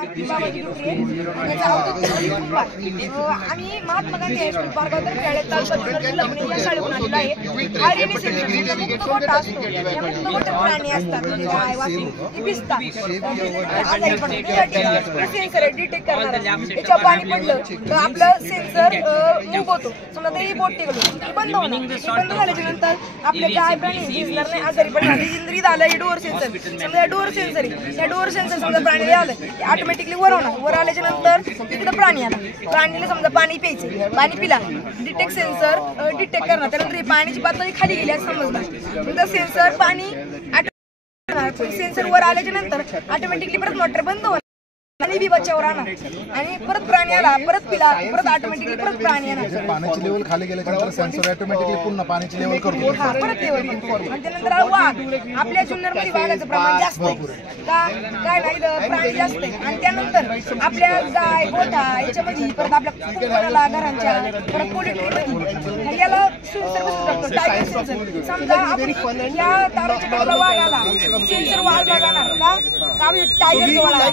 आम्ही महात्मा गांधी हायस्कूल पारगावकर शाळेत तालुका पुणे या शाळेतून आलेलो आहे. हा रेनी सीझन खूप मोठा असतो. यामध्ये मोठे प्राणी असतात, गाय वासरू ती भिजतात, आजारी पडतात. सेन्सर डिटेक्ट करणार, त्याच्यावर पाणी पडलं तर आपलं सेन्सर मूव्ह होतो. समजा ते बोट टेकलो बंद होणार, बंद झाल्याच्या नंतर आपले गाय प्राणी भिजणार नाही, आजारी पडणार. जिंदगी झालं हे डोअर सेन्सर, समजा डोअर सेन्सर आहे, त्या डोअर सेन्सर समजा प्राणी आलं ऑटोमॅटिकली वर होणार. वर आल्याच्या नंतर तिकडे प्राणी आला, प्राणीला समजा पाणी प्यायचे, पाणी पिला, डिटेक्ट सेन्सर डिटेक्ट करणार. त्यानंतर पाण्याची पातळी खाली गेली असं समजणार. नंतर सेन्सर पाणी सेन्सर वर आल्याच्या नंतर ऑटोमॅटिकली परत मोटर बंद होणार, पाणी बी बचाव राहणार आणि परत प्राणी आला, परत पिला, परत ऑटोमॅटिकली परत प्राणी येणार. पाण्याची लेवल खाली गेल्यानंतर सेन्सर ऑटोमॅटिकली पुन्हा पाण्याची लेवल करतो. हा परत लेवल करतो. आणि त्यानंतर वाघ, आपल्या जुन्नरमध्ये वाघाचं प्रमाण जास्त आहे का काय नाही, प्राणी जास्त आहे. आणि त्यानंतर आपल्या गाय गोठा याच्यामध्ये परत आपल्या कुटुंबाला घरांच्या परत पोल्ट्रीमध्ये याला सेन्सर बसू शकतो. टायगर सेन्सर समजा आपण या ताराच्या वाघ आला, सेन्सर वाघ बघणार का टायगर जवळ आला,